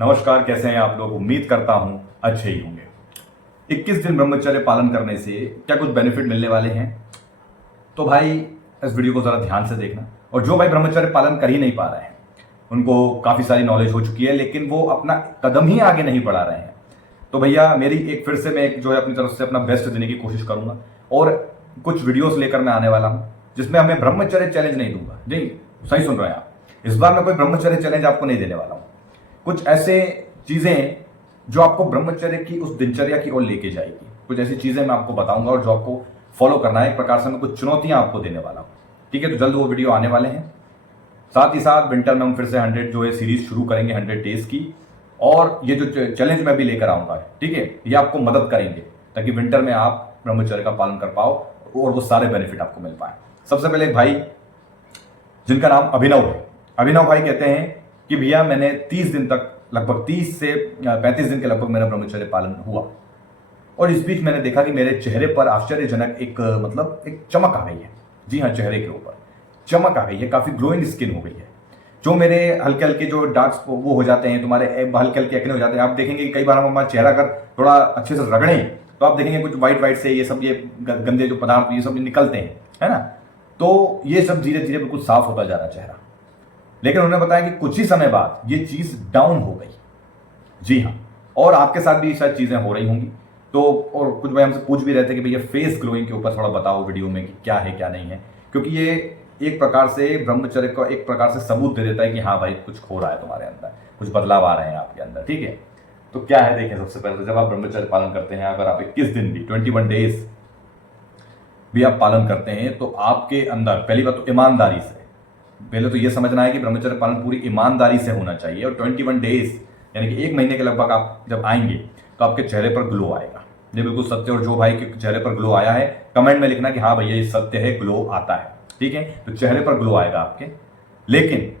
नमस्कार, कैसे हैं आप लोग। उम्मीद करता हूं अच्छे ही होंगे। 21 दिन ब्रह्मचर्य पालन करने से क्या कुछ बेनिफिट मिलने वाले हैं, तो भाई इस वीडियो को जरा ध्यान से देखना। और जो भाई ब्रह्मचर्य पालन कर ही नहीं पा रहे हैं, उनको काफी सारी नॉलेज हो चुकी है लेकिन वो अपना कदम ही आगे नहीं बढ़ा रहे हैं, तो भैया मेरी एक फिर से मैं एक जो है अपनी तरफ से अपना बेस्ट देने की कोशिश करूंगा। और कुछ वीडियोस लेकर मैं आने वाला हूं जिसमें हमें ब्रह्मचर्य चैलेंज नहीं दूंगा। नहीं, सही सुन रहे हैं आप, इस बार मैं कोई ब्रह्मचर्य चैलेंज आपको नहीं देने वाला हूं। कुछ ऐसे चीजें जो आपको ब्रह्मचर्य की उस दिनचर्या की ओर लेके जाएगी, कुछ ऐसी चीजें मैं आपको बताऊंगा और जो आपको फॉलो करना है। एक प्रकार से मैं कुछ चुनौतियां आपको देने वाला हूं, ठीक है। तो जल्द वो वीडियो आने वाले हैं। साथ ही साथ विंटर में हम फिर से 100 जो है सीरीज शुरू करेंगे, 100 डेज की। और ये जो चैलेंज मैं भी लेकर आऊंगा, ठीक है, ये आपको मदद करेंगे ताकि विंटर में आप ब्रह्मचर्य का पालन कर पाओ और वो सारे बेनिफिट आपको मिल पाए। सबसे पहले एक भाई जिनका नाम अभिनव है, अभिनव भाई कहते हैं कि भैया मैंने 30 दिन तक, लगभग 30 से 35 दिन के लगभग मेरा ब्रह्मचर्य पालन हुआ और इस बीच मैंने देखा कि मेरे चेहरे पर आश्चर्यजनक एक एक चमक आ गई है। जी हाँ, चेहरे के ऊपर चमक आ गई है, काफी ग्लोइंग स्किन हो गई है। जो मेरे हल्के हल्के जो डार्क वो हो जाते हैं, तुम्हारे हल्के हल्के एक्ने हो जाते हैं, आप देखेंगे कि कई बार हम हमारा चेहरा अगर थोड़ा अच्छे से रगड़ें तो आप देखेंगे कुछ व्हाइट व्हाइट से ये सब ये गंदे जो पदार्थ ये सब निकलते हैं, है ना। तो ये सब धीरे धीरे बिल्कुल साफ होता जा रहा है चेहरा। लेकिन उन्होंने बताया कि कुछ ही समय बाद ये चीज डाउन हो गई। जी हाँ, और आपके साथ भी शायद चीजें हो रही होंगी। तो और कुछ भाई हमसे पूछ भी रहे थे कि भैया फेस ग्लोइंग के ऊपर थोड़ा बताओ वीडियो में कि क्या है क्या नहीं है, क्योंकि ये एक प्रकार से ब्रह्मचर्य का एक प्रकार से सबूत दे देता है कि हाँ भाई कुछ हो रहा है तुम्हारे अंदर, कुछ बदलाव आ रहे हैं आपके अंदर, ठीक है। तो क्या है देखें, सबसे पहले तो जब आप ब्रह्मचर्य पालन करते हैं, अगर आप 21 दिन भी 21 डेज भी आप पालन करते हैं, तो आपके अंदर पहली बात तो ईमानदारी से, पहले तो यह समझना है कि ब्रह्मचर्य पालन पूरी ईमानदारी से होना चाहिए। और 21 डेज यानी कि 1 महीने के लगभग आप जब आएंगे तो आपके चेहरे पर ग्लो आएगा। ये बिल्कुल सत्य। और जो भाई के चेहरे पर ग्लो आया है कमेंट में लिखना कि हाँ भैया ये सत्य है, ग्लो आता है, ठीक है। तो चेहरे पर ग्लो आएगा आपके, लेकिन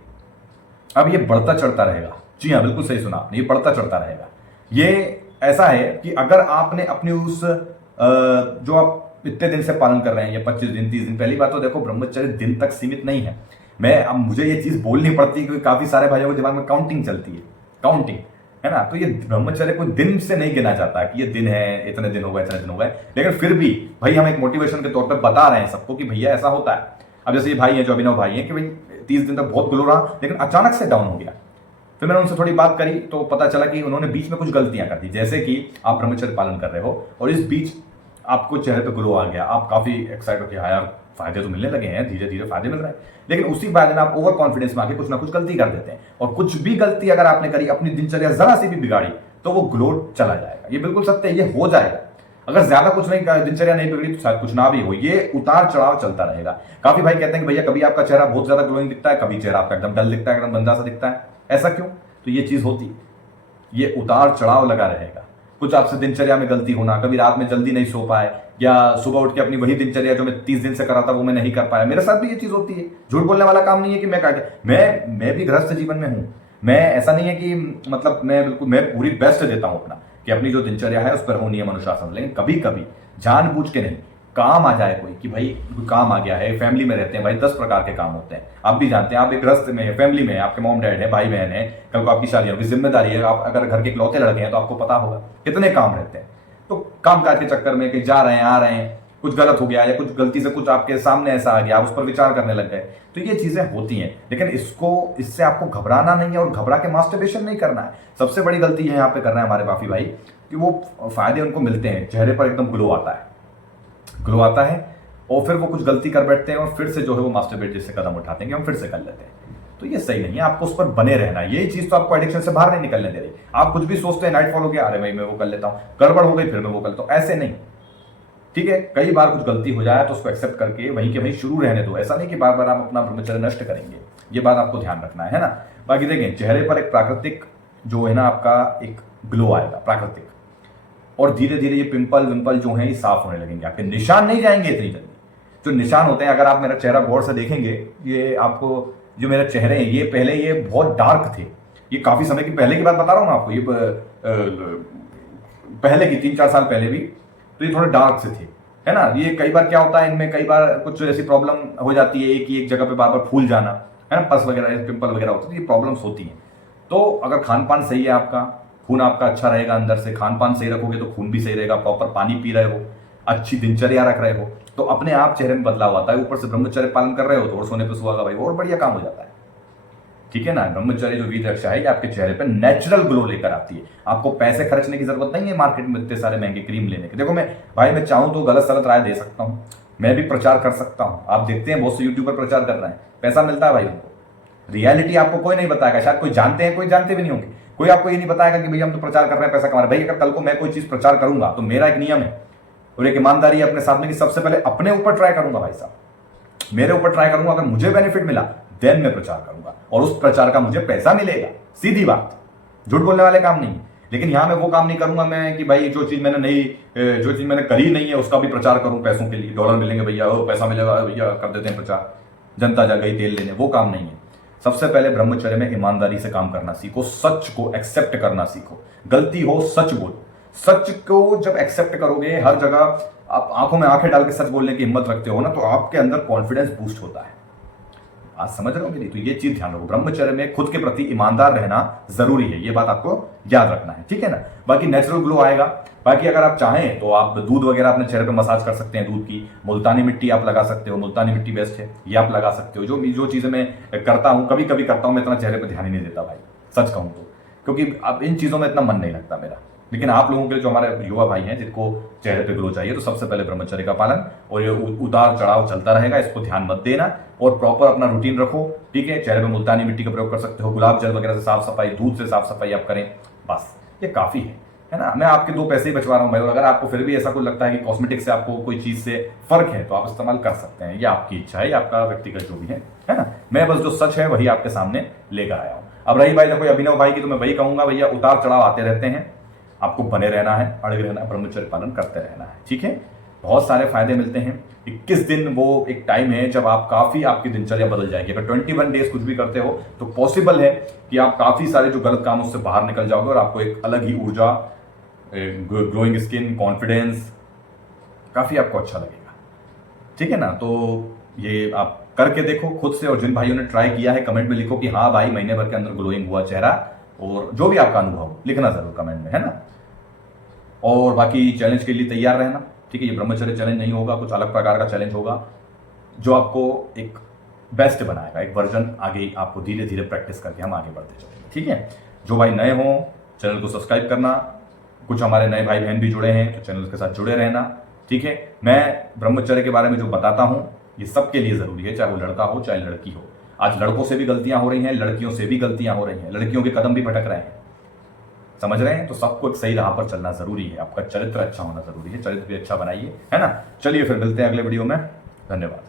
अब ये बढ़ता चढ़ता रहेगा। जी हाँ, बिल्कुल सही सुना आपने, ये बढ़ता चढ़ता रहेगा। ये ऐसा है कि अगर आपने अपनी उस जो आप इतने दिन से पालन कर रहे हैं, या 25 दिन 30 दिन, पहली बात तो देखो ब्रह्मचर्य दिन तक सीमित नहीं है। अब मुझे ये चीज बोलनी पड़ती है क्योंकि काफी सारे भाइयों के दिमाग में काउंटिंग चलती है, काउंटिंग, है ना। तो ये ब्रह्मचर्य कोई दिन से नहीं गिना जाता कि ये दिन है, इतने दिन हो गए, इतने दिन हो गए। लेकिन फिर भी भाई हम एक मोटिवेशन के तौर पर बता रहे हैं सबको कि भैया ऐसा होता है। अब जैसे ये भाई है जो अभिनव भाई है कि भाई 30 दिन तक बहुत ग्लो रहा लेकिन अचानक से डाउन हो गया। फिर मैंने उनसे थोड़ी बात करी तो पता चला कि उन्होंने बीच में कुछ गलतियां कर दी, जैसे कि आप ब्रह्मचर्य पालन कर रहे हो और इस बीच आपको चेहरे पे ग्लो आ गया, आप काफी एक्साइट हो कि हाँ यार फायदे तो मिलने लगे हैं, धीरे धीरे फायदे मिल रहे हैं। लेकिन उसी बारे में आप ओवर कॉन्फिडेंस में आके कुछ ना कुछ गलती कर देते हैं, और कुछ भी गलती अगर आपने करी, अपनी दिनचर्या जरा सी भी बिगाड़ी, तो वो ग्लो चला जाएगा। ये बिल्कुल सत्य है, ये हो जाएगा। अगर ज्यादा कुछ नहीं, दिनचर्या नहीं बिगड़ी तो शायद कुछ ना भी हो, ये उतार चढ़ाव चलता रहेगा। काफी भाई कहते हैं कि भैया कभी आपका चेहरा बहुत ज्यादा ग्लोइंग दिखता है, कभी चेहरा आपका एकदम डल दिखता है, एकदम गंदा सा दिखता है। ऐसा क्यों? तो ये चीज होती है, ये उतार चढ़ाव लगा रहेगा। कुछ आपसे दिनचर्या में गलती होना, कभी रात में जल्दी नहीं सो पाए, या सुबह उठ के अपनी वही दिनचर्या जो मैं 30 दिन से कर रहा था वो मैं नहीं कर पाया। मेरे साथ भी ये चीज होती है। झूठ बोलने वाला काम नहीं है कि मैं भी गृहस्थ जीवन में हूं। मैं ऐसा नहीं है कि मतलब मैं पूरी बेस्ट देता हूं अपना, कि अपनी जो दिनचर्या है उस पर हूं नियम अनुशासन। लेकिन कभी कभी जानबूझ के नहीं, काम आ जाए कोई, कि भाई कोई काम आ गया है, फैमिली में रहते हैं भाई 10 प्रकार के काम होते हैं। आप भी जानते हैं, आप एक गृहस्थ में है, फैमिली में है, आपके मॉम डैड है, भाई बहन है, कल को आपकी शादी होगी, जिम्मेदारी है। आप अगर घर के इकलौते लड़के हैं तो आपको पता होगा कितने काम रहते हैं। तो काम काज के चक्कर में कहीं जा रहे हैं, आ रहे हैं, कुछ गलत हो गया या कुछ गलती से कुछ आपके सामने ऐसा आ गया, आप उस पर विचार करने लग गए, तो ये चीजें होती हैं। लेकिन इससे आपको घबराना नहीं है और घबरा के मास्टरबेशन नहीं करना है। सबसे बड़ी गलती है यहाँ पे कर रहे हैं हमारे काफी भाई कि वो फायदे उनको मिलते हैं, चेहरे पर एकदम ग्लो आता है, ग्लो आता है, और फिर वो कुछ गलती कर बैठते हैं और फिर से जो है वो मास्टरबेट जैसे कदम उठाते हैं कि हम फिर से कर लेते हैं। तो ये सही नहीं है, आपको उस पर बने रहना है। यही चीज तो आपको एडिक्शन से बाहर नहीं निकलने दे रही। आप कुछ भी सोचते हैं, नाइट फॉल हो गया, अरे भाई मैं वो कर लेता हूं, गड़बड़ हो गई फिर मैं वो कर लेता हूं, ऐसे नहीं, ठीक है। कई बार कुछ गलती हो जाए तो उसको एक्सेप्ट करके वहीं के वहीं शुरू रहने दो। ऐसा नहीं कि बार बार आप अपना ब्रह्मचर्य नष्ट करेंगे, ये बात आपको ध्यान रखना है ना। बाकी देखें, चेहरे पर एक प्राकृतिक जो है ना आपका एक ग्लो आएगा, प्राकृतिक, और धीरे धीरे ये पिंपल विंपल जो है ये साफ होने लगेंगे। आपके निशान नहीं जाएंगे इतनी जल्दी। जो निशान होते हैं, अगर आप मेरा चेहरा गौर से देखेंगे, ये आपको जो मेरे चेहरे हैं, ये पहले ये बहुत डार्क थे। ये काफी समय की पहले की बात बता रहा हूं मैं आपको, ये पहले की 3-4 साल पहले भी, तो ये थोड़े डार्क से थे, है ना। ये कई बार क्या होता है, इनमें कई बार कुछ ऐसी प्रॉब्लम हो जाती है, एक ही एक जगह पे बार बार फूल जाना, है ना, पस वगैरह पिंपल वगैरह होते हैं, ये प्रॉब्लम्स होती हैं। तो अगर खान पान सही है आपका, खून आपका अच्छा रहेगा, अंदर से खान पान सही रखोगे तो खून भी सही रहेगा, प्रॉपर पानी पी रहे हो, अच्छी दिनचर्या रख रहे हो, तो अपने आप चेहरे में बदलाव आता है। ऊपर से ब्रह्मचर्य पालन कर रहे हो तो और सोने पे सुहागा भाई और बढ़िया काम हो जाता है। ठीक है ना। ब्रह्मचर्य जो वीर रक्षा है ये आपके चेहरे पे नेचुरल ग्लो लेकर आती है। आपको पैसे खर्चने की जरूरत नहीं है मार्केट में इतने सारे महंगे क्रीम लेने के। देखो मैं चाहूं तो गलत सलत राय दे सकता हूं, मैं भी प्रचार कर सकता हूं। आप देखते हैं बहुत से यूट्यूबर प्रचार कर रहे हैं, पैसा मिलता है भाई उनको। रियलिटी आपको कोई नहीं बताएगा, शायद कोई जानते हैं, कोई जानते भी नहीं होंगे। कोई आपको ये नहीं बताएगा कि भैया हम तो प्रचार कर रहे हैं, पैसा कमा रहे हैं। भाई अगर कल को मैं कोई चीज प्रचार करूंगा तो मेरा एक नियम है और एक ईमानदारी है अपने साथ में कि सबसे पहले अपने ऊपर ट्राई करूंगा भाई साहब, मेरे ऊपर ट्राई करूंगा। अगर मुझे बेनिफिट मिला देन मैं प्रचार करूंगा और उस प्रचार का मुझे पैसा मिलेगा, सीधी बात, झूठ बोलने वाले काम नहीं। लेकिन यहां मैं वो काम नहीं करूंगा मैं कि भाई जो चीज मैंने करी नहीं है उसका भी प्रचार करूं पैसों के लिए, डॉलर मिलेंगे भैया, पैसा मिलेगा भैया, कर देते हैं प्रचार, जनता जा गई तेल लेने, वो काम नहीं है। सबसे पहले ब्रह्मचर्य में ईमानदारी से काम करना सीखो, सच को एक्सेप्ट करना सीखो। गलती हो सच बोलो, सच को जब एक्सेप्ट करोगे, हर जगह आप आंखों में आंखें डाल के सच बोलने की हिम्मत रखते हो ना, तो आपके अंदर कॉन्फिडेंस बूस्ट होता है। आज समझ रहे हो कि नहीं? तो ये चीज ध्यान रखो, ब्रह्मचर्य में खुद के प्रति ईमानदार रहना जरूरी है, ये बात आपको याद रखना है। ठीक है ना। बाकी नेचुरल ग्लो आएगा। बाकी अगर आप चाहें तो आप दूध वगैरह अपने चेहरे पे मसाज कर सकते हैं, दूध की मुल्तानी मिट्टी आप लगा सकते हो, मुल्तानी मिट्टी बेस्ट है, ये आप लगा सकते हो। जो चीजें मैं करता हूं, कभी कभी करता हूं, मैं इतना चेहरे पे ध्यान ही नहीं देता भाई, सच कहूं तो, क्योंकि अब इन चीजों में इतना मन नहीं लगता मेरा। लेकिन आप लोगों के लिए, जो हमारे युवा भाई हैं जिनको चेहरे पे ग्लो चाहिए, तो सबसे पहले ब्रह्मचर्य का पालन, और ये उतार चढ़ाव चलता रहेगा, इसको ध्यान मत देना और प्रॉपर अपना रूटीन रखो। ठीक है। चेहरे पे मुल्तानी मिट्टी का प्रयोग कर सकते हो, गुलाब जल वगैरह से साफ सफाई, दूध से साफ सफाई आप करें, बस ये काफी है ना। मैं आपके 2 पैसे ही बचवा रहा हूं भाई, और अगर आपको फिर भी ऐसा कुछ लगता है कि कॉस्मेटिक से आपको कोई चीज से फर्क है तो आप इस्तेमाल कर सकते हैं, ये आपकी इच्छा है, आपका व्यक्तिगत जो भी है ना। मैं बस जो सच है वही आपके सामने लेकर आया हूं। अब रही भाई देखो अभिनव भाई की, तो मैं वही कहूंगा भैया, उतार चढ़ाव आते रहते हैं, आपको बने रहना है, अड़े रहना है, ब्रह्मचर्य पालन करते रहना है। ठीक है। बहुत सारे फायदे मिलते हैं। 21 दिन वो एक टाइम है जब आप काफी, आपकी दिनचर्या बदल जाएगी। अगर 21 डेज कुछ भी करते हो तो पॉसिबल है कि आप काफी सारे जो गलत काम उससे बाहर निकल जाओगे और आपको एक अलग ही ऊर्जा, ग्लोइंग स्किन, कॉन्फिडेंस, काफी आपको अच्छा लगेगा। ठीक है ना। तो ये आप करके देखो खुद से, और जिन भाइयों ने ट्राई किया है कमेंट में लिखो कि हाँ भाई महीने भर के अंदर ग्लोइंग हुआ चेहरा, और जो भी आपका अनुभव लिखना जरूर कमेंट में, है ना। और बाकी चैलेंज के लिए तैयार रहना। ठीक है। ये ब्रह्मचर्य चैलेंज नहीं होगा, कुछ अलग प्रकार का चैलेंज होगा जो आपको एक बेस्ट बनाएगा, एक वर्जन आगे आपको धीरे धीरे प्रैक्टिस करके हम आगे बढ़ते चलेंगे। ठीक है। जो भाई नए हों चैनल को सब्सक्राइब करना, कुछ हमारे नए भाई बहन भी जुड़े हैं तो चैनल के साथ जुड़े रहना। ठीक है। मैं ब्रह्मचर्य के बारे में जो बताता हूं ये सबके लिए जरूरी है, चाहे वो लड़का हो चाहे लड़की हो। आज लड़कों से भी गलतियां हो रही हैं, लड़कियों से भी गलतियां हो रही हैं, लड़कियों के कदम भी भटक रहे हैं, समझ रहे हैं। तो सबको एक सही राह पर चलना जरूरी है, आपका चरित्र अच्छा होना जरूरी है, चरित्र भी अच्छा बनाइए, है ना। चलिए फिर मिलते हैं अगले वीडियो में, धन्यवाद।